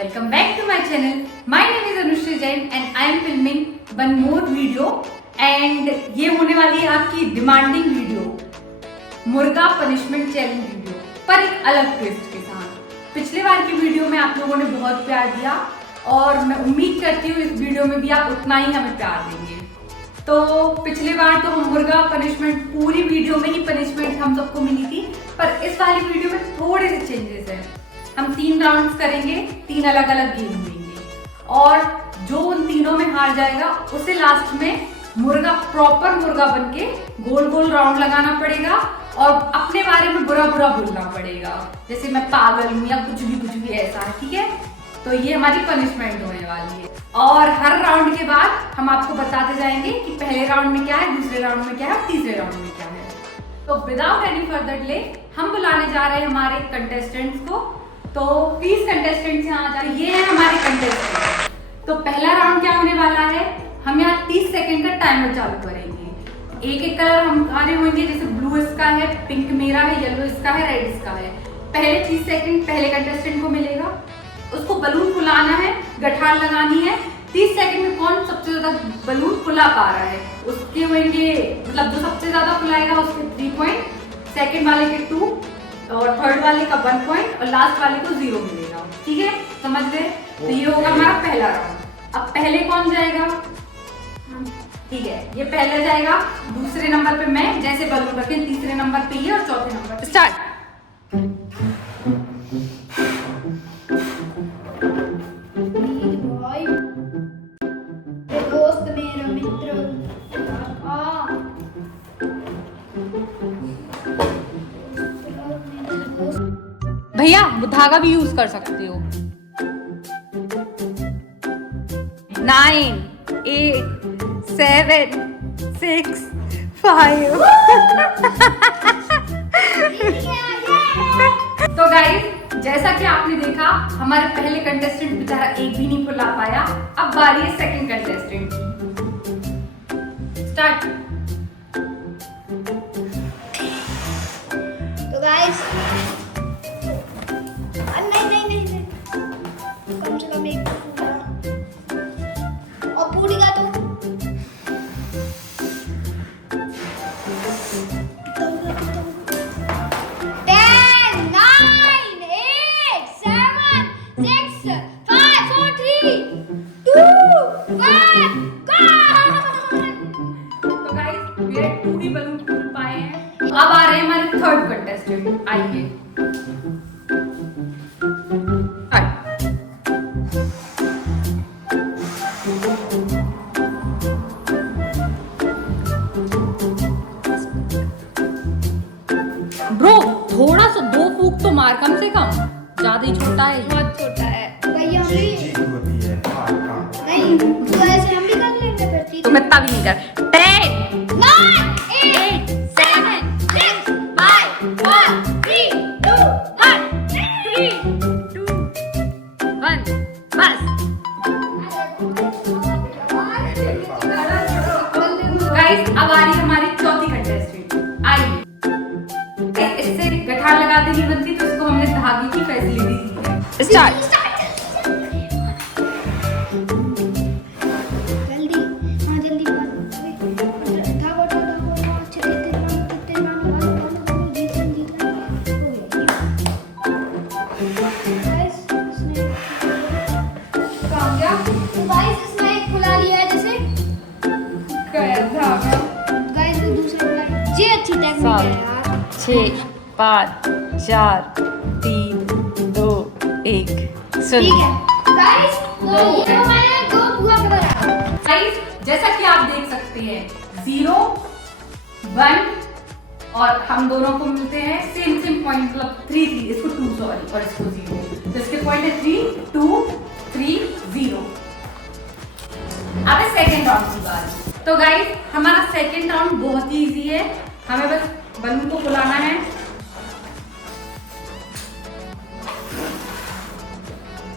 welcome back to my channel. My name is Anushri Jain and I am filming one more video and ये होने वाली है आपकी demanding video, मुर्गा punishment challenge video, पर एक अलग ट्विस्ट के साथ। पिछले बार की वीडियो में आप लोगों ने बहुत प्यार दिया और मैं उम्मीद करती हूँ इस वीडियो में भी आप उतना ही हमें प्यार देंगे। तो पिछली बार तो हम मुर्गा पनिशमेंट पूरी वीडियो में ही पनिशमेंट हम सबको मिली थी, पर इस वाली वीडियो में थोड़े से चेंजेस हैं। हम 3 राउंड्स करेंगे, 3 अलग अलग गेम होंगे और जो उन तीनों में हार जाएगा उसे लास्ट में मुर्गा प्रॉपर मुर्गा बनके गोल गोल राउंड लगाना पड़ेगा और अपने बारे में बुरा बुरा बोलना पड़ेगा, जैसे मैं पागल हूँ या कुछ भी ऐसा है, ठीक है। तो ये हमारी पनिशमेंट होने वाली है और हर राउंड के बाद हम आपको बताते जाएंगे कि पहले राउंड में क्या है, दूसरे राउंड में क्या है और तीसरे राउंड में क्या है। तो विदाउट एनी फर्दर डिले हम बुलाने जा रहे हैं हमारे कंटेस्टेंट्स को। तो प्लीज कंटेस्टेंट्स यहाँ आ जाए। ये है हमारे कंटेस्टेंट। तो पहला राउंड क्या होने वाला है, हम यहाँ 30 सेकंड का टाइमर चालू करेंगे। एक एक कलर हम हमारे होंगे, जैसे ब्लू इसका है, पिंक मेरा है, येलो इसका है, रेड इसका है। पहले 30 सेकंड पहले कंटेस्टेंट को मिलेगा, उसको बलून फुलाना है, गठार लगानी है। 30 सेकंड में कौन सबसे ज्यादा बलून फुला पा रहा है उसके होंगे, मतलब जो सबसे ज्यादा फुलाएगा उसके 3 पॉइंट, सेकंड वाले के 2 और थर्ड वाले का 1 पॉइंट और लास्ट वाले को 0 मिलेगा, ठीक है, समझ गए। तो ये होगा हमारा पहला राउंड। अब पहले कौन जाएगा, ठीक है, ये पहले जाएगा, दूसरे नंबर पे मैं, जैसे बलून रखे तीसरे नंबर पे ये और चौथे नंबर पे स्टार्ट। भैया वो धागा भी यूज कर सकते हो। 9 8 7 6 5 तो गाइस, जैसा कि आपने देखा हमारे पहले कंटेस्टेंट बेचारा एक भी नहीं फुला पाया। अब बारी है सेकंड कंटेस्टेंट की। स्टार्ट। तो गाइस नहीं कम से कम एक और पूरी का तो 10 9 8 7 6 5 4 3 2 1 तो गाइस मेरे 2D बलून फूल पाए हैं। अब आ रहे हैं हमारे थर्ड कंटेस्टेंट, आइए। ब्रो थोड़ा सा 2 फूक तो मार, कम से कम, ज्यादा ही छोटा है, बहुत छोटा है भैया। हम भी होती है नहीं, तो ऐसे हम भी कर लेंगे फिर। तो मैं इतना भी नहीं कर। 10 9 8 7 6 5 4 3 2 1 3 2 1 बस। गाइस अब आ रही है हमारी चौथी कंटेस्टेंट, आइए। इससे गठार लगाते नहीं बनती, तो इसको हमने धागे की फैसिलिटी दी है। स्टार्ट। जल्दी, हाँ जल्दी कर। धागो अच्छे से गाइस इसने एक खुला लिया है, जैसे धागा गाइस वो दूसरा खुला है। ये अच्छी टेक्निक है यार। 6 5 4 3 2 1 सुन। ठीक है गाइस, तो ये हमारे 2 पूरा कवर है। गाइस जैसा कि आप देख सकते हैं 0 1 और हम दोनों को मिलते हैं सेम पॉइंट, मतलब 3 3, इसको 2 सॉरी और इसको 0, तो इसके पॉइंट है 3 2 3 0। अब सेकंड राउंड की बात। तो गाइस हमारा सेकंड राउंड बहुत ही इजी है, हमें बस बलून को फुलाना है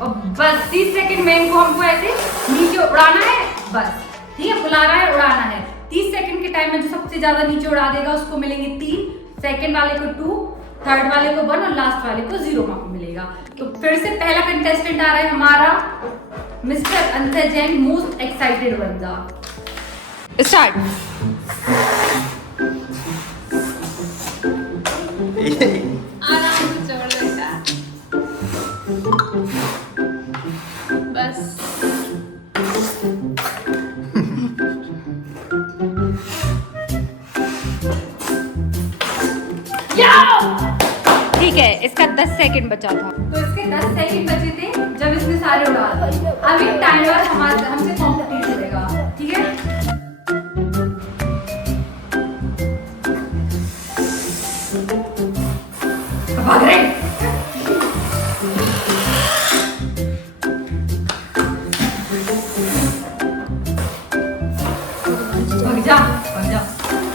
और बस 30 सेकंड में इनको हमको ऐसे नीचे उड़ाना है, बस, ठीक है, फुलाना है, उड़ाना है। 30 सेकंड के टाइम में जो सबसे ज्यादा नीचे उड़ा देगा उसको मिलेंगे 3, सेकंड वाले को 2 थर्ड वाले को 1 और लास्ट वाले को 0 मार्क मिलेगा। तो फिर से पहला कंटेस्टेंट आ रहा है हमारा मिस्टर अंतर जैन, मोस्ट एक्साइटेड बंदा। स्टार्ट। आराम से छोड़ बेटा, बस। ठीक है, इसका 10 सेकंड बचा था, तो इसके 10 सेकंड बचे थे जब इसने सारे उड़ा दिए। अब एक टाइमर हमसे कॉम्पिटिट करेगा, ठीक है? भाग रहे। भाग जा, भाग जा,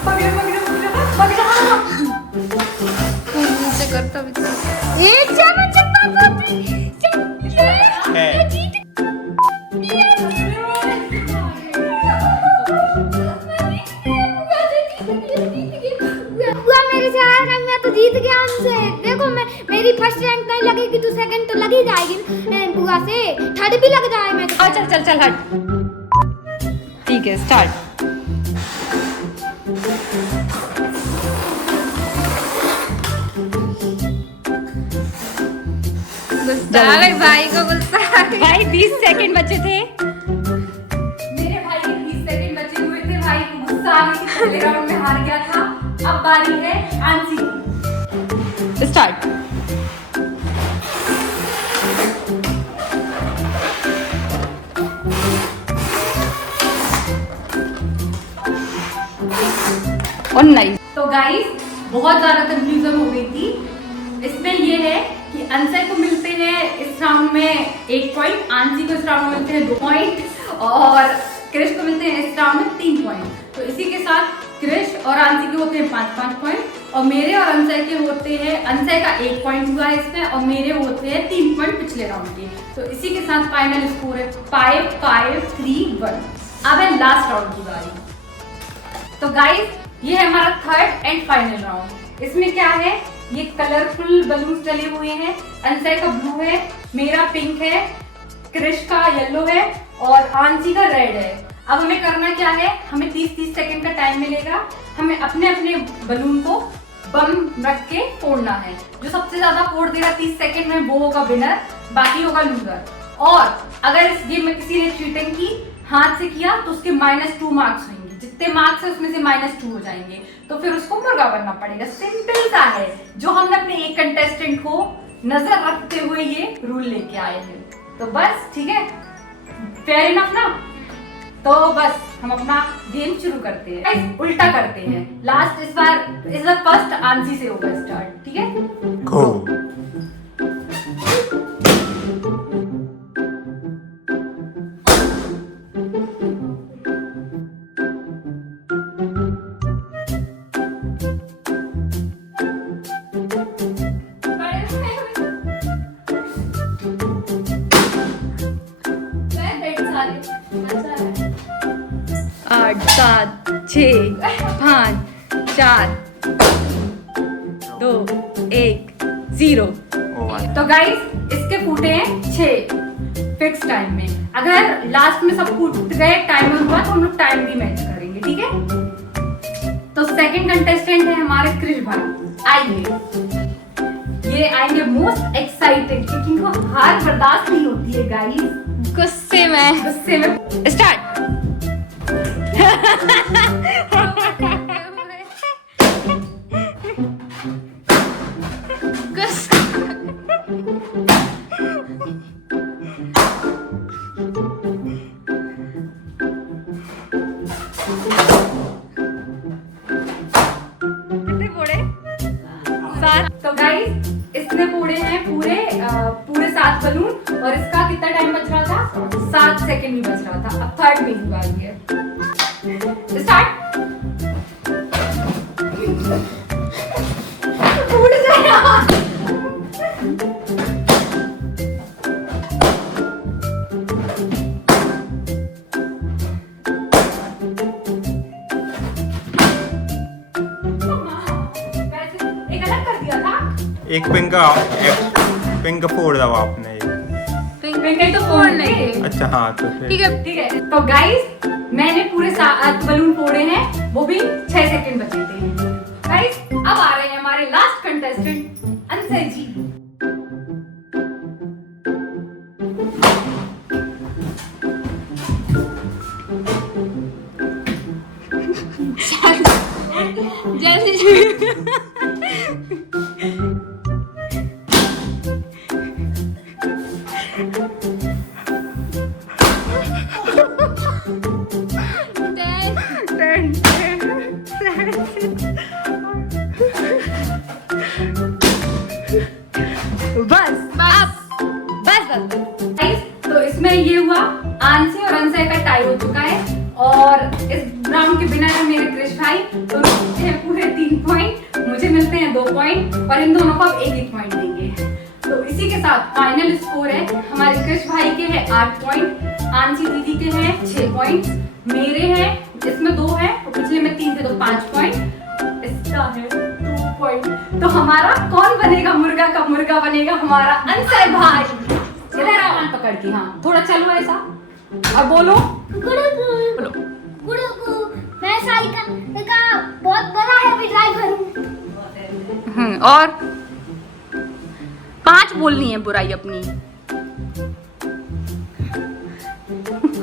भाग जा, भाग जा, भाग जा, भाग जा। मुझसे करता भी एक चम्मच बुआ मेरे से हार गई, मैं तो जीत गया उनसे। देखो मैं, मेरी फर्स्ट रैंक नहीं लगेगी तो सेकंड तो लग ही जाएगी बुआ से, थर्ड भी लग जाए मैं तो। चल चल चल हट। ठीक है, स्टार्ट। गुस्सा आ गई भाई को, गुस्सा आ गई। भाई 20 सेकंड बचे थे, मेरे भाई के 20 सेकंड बचे हुए थे। भाई को गुस्सा आ गई कि पहले राउंड में हार गया था। अब बारी है आंसी की। स्टार्ट। और नहीं तो गाइस, बहुत ज्यादा कंफ्यूजन हो गई थी। इसमें ये है कि अंसर को मिलते हैं इस राउंड में 1 पॉइंट, आंसी को इस राउंड में मिलते हैं 2 पॉइंट और क्रिश को मिलते हैं इस राउंड में 3 पॉइंट। तो इसी के साथ क्रिश और आंसी के होते हैं 5-5 पॉइंट और मेरे और अंसर के होते हैं, अंसर का 1 पॉइंट हुआ है इसमें और मेरे होते हैं 3 पॉइंट पिछले राउंड के। तो इसी के साथ फाइनल स्कोर है 5-5-3-1। अब है लास्ट राउंड की बारी। तो गाइस, ये है हमारा थर्ड एंड फाइनल राउंड। इसमें क्या है, ये कलरफुल बलून डले हुए हैं। अंसर का ब्लू है, मेरा पिंक है, क्रिश का येलो है और आंसी का रेड है। अब हमें करना क्या है, हमें 30-30 सेकंड का टाइम मिलेगा। हमें अपने अपने बलून को बम रख के फोड़ना है। जो सबसे ज्यादा फोड़ देगा 30 सेकंड में वो होगा विनर, बाकी होगा लूजर। और अगर इस गेम में किसी ने चीटिंग की, हाथ से किया, तो उसके -2 मार्क्स होंगे। जितने मार्क्स है उसमें से -2 हो जाएंगे, तो फिर उसको मुर्गा बनना पड़ेगा। सिंपल सा है, जो हमने अपने एक कंटेस्टेंट को नजर रखते हुए ये रूल लेके आए हैं। तो बस ठीक है, फेयर इनफ ना। तो बस हम अपना गेम शुरू करते हैं। Guys, उल्टा करते हैं। लास्ट इस बार फर्स्ट आंसी से होगा स्टार्ट, ठीक है? Go. आठ, 7, 6, 5, 4, 2, 1, 0। Oh, I- तो गाइस, इसके फूटे हैं 6 फिक्स टाइम में। अगर लास्ट में सब फूट गए, टाइमर हुआ, तो हम लोग टाइम भी मैच करेंगे, ठीक है? तो सेकंड कंटेस्टेंट है हमारे क्रिश भाई। आइए, ये आएंगे मोस्ट एक्साइटेड, क्योंकि इनको हार बर्दाश्त नहीं होती है गाइस। गुस्से में गुस्से में स्टार्ट। गुस्सा। कितने फोड़े? 7। तो गाइस, इसने फोड़े हैं पूरे 7 बलून और इसका कितना टाइम बच रहा था? 7 सेकंड ही बच रहा था। अब थर्ड मेरी बारी है। स्टार्ट। फूट जाएगा। एक अलग कर दिया था। एक पिंक फोड़ दो आपने एक। पिंक तो फोड़ नहीं। अच्छा हाँ तो फिर ठीक है। तो गाइस मैंने पूरे 7 बलून फोड़े हैं, वो भी 6 सेकंड बचे थे। गाइस अब आ रहे हैं हमारे लास्ट कंटेस्टेंट अंशय जी। Guys, तो इसमें ये हुआ आंसी और अंशय का टाई हो चुका है और इस राउंड के बिना मेरे कृष भाई तो हैं पूरे 3 पॉइंट, मुझे मिलते हैं 2 पॉइंट और इन दोनों को अब एक पॉइंट देंगे। तो इसी के साथ फाइनल स्कोर है हमारे कृष भाई के है 8 पॉइंट, आंसी दीदी के हैं 6 पॉइंट, मेरे हैं इसमें 2 है और पिछले में 3 थे तो 5 पॉइंट, इसका है 2 पॉइंट। तो हमारा कौन बनेगा मुर्गा का मुर्गा बनेगा हमारा अंशय भाई। इधर आवाज पकड़ के, हाँ थोड़ा चलो ऐसा अब बोलो। बोलो मैं साल का बहुत बड़ा है ड्राइवर हूँ। और 5 बोलनी है बुराई अपनी।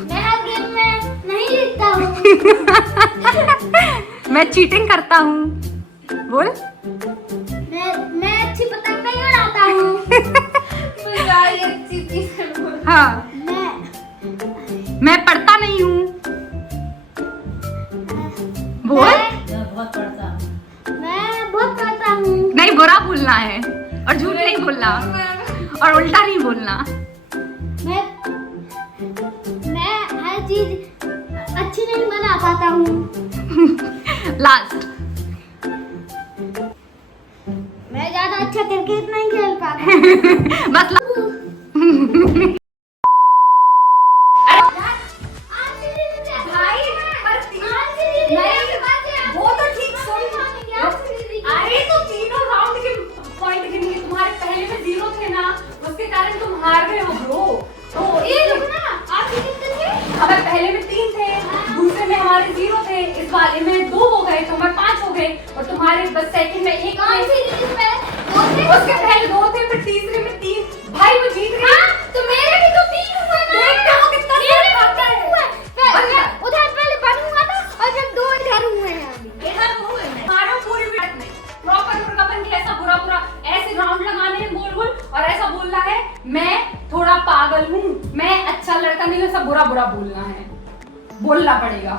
मैं हर गेम में नहीं जीतता हूँ। मैं चीटिंग करता हूँ। बोल। मैं अच्छी पतंग नहीं उड़ाता हूँ। हाँ मैं पढ़ता नहीं हूँ। बोल। मैं बहुत पढ़ता हूँ। नहीं बुरा बोलना है और झूठ नहीं बोलना और उल्टा नहीं बोलना। मैं हर चीज अच्छी नहीं बना पाता हूँ। लास्ट। मैं ज्यादा अच्छा क्रिकेट नहीं खेल पाता। बस वो तो ठीक अरे तो तीनों राउंड के पॉइंट गिनेंगे, तुम्हारे पहले में 0 थे ना उसके कारण तुम हार गए हो ब्रो। तो ये रुक ना, आप कितने थे? हमारे पहले में 3 थे, दूसरे में हमारे 0 थे, इस वाले में 2 हो गए तो हमारे 5 हो गए और तुम्हारे बस सेकंड में 1 कौन सी चीज में 2 थे? उसके पहले 2 थे फिर तीसरे में 3। भाई वो जीत गए। हाँ, तो मेरे भी तो 3 हुए ना। देखते हो कितना मेरे खाता भी है। 3 हुए। उधर पहले बनूंगा था और फिर 2 इधर हुए हैं अभी। इधर हुए हैं। मारो पूरी बात नहीं। प्रॉपर मुर्गा बन के ऐसा बुरा ऐसे राउंड लगाने हैं गोल गोल और ऐसा बोलना है मैं थोड़ा पागल हूँ, मैं अच्छा लड़का नहीं हूँ, ऐसा बुरा बोलना है, बोलना पड़ेगा।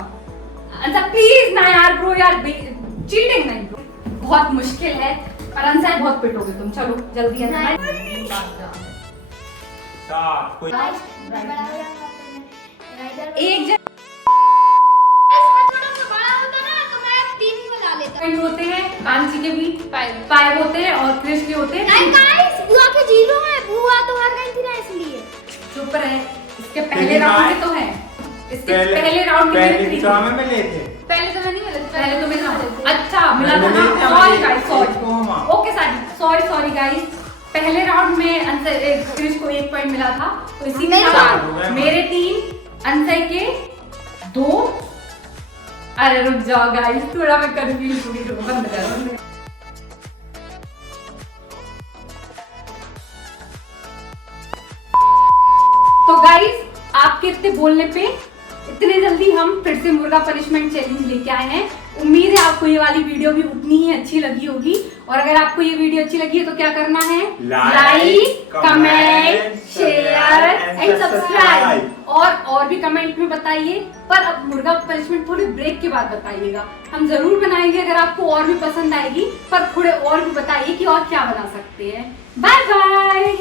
अच्छा प्लीज ना यार ब्रो, यार चीटिंग नहीं ब्रो, बहुत मुश्किल है और अंशय बहुत पिटोगे तुम। चलो जल्दी एक जन होते हैं, आंसी के भी 5 होते हैं और कृष के होते हैं। गाइस बुआ के 0 है, बुआ तो हार गई थी ना इसलिए। चुप रहे, इसके पहले राउंड में तो है, इसके पहले राउंड में पहले भी तो हमें मिले थे। पहले तो मैं नहीं मिला, पहले तो मैं अच्छा मिला था ना। Sorry guys, sorry. Okay sorry guys. पहले राउंड में अंशय कृष को 1 पॉइंट मिला था तो इसी के साथ मेरे 3, अंशय के 2। अरे रुक जाओ गाइस, थोड़ा मैं कंफ्यूज हुई, बंद करो। तो गाइस आपके इतने बोलने पे इतने जल्दी हम फिर से मुर्गा पनिशमेंट चैलेंज लेके आए हैं। उम्मीद है आपको ये वाली वीडियो भी उतनी ही अच्छी लगी होगी और अगर आपको ये वीडियो अच्छी लगी है तो क्या करना है, like comment share and subscribe और भी कमेंट में बताइए। पर अब मुर्गा पनिशमेंट थोड़ी ब्रेक के बाद बताइएगा, हम जरूर बनाएंगे अगर आपको और भी पसंद आएगी, पर थोड़े और भी बताइए कि और क्या बना सकते हैं। Bye bye.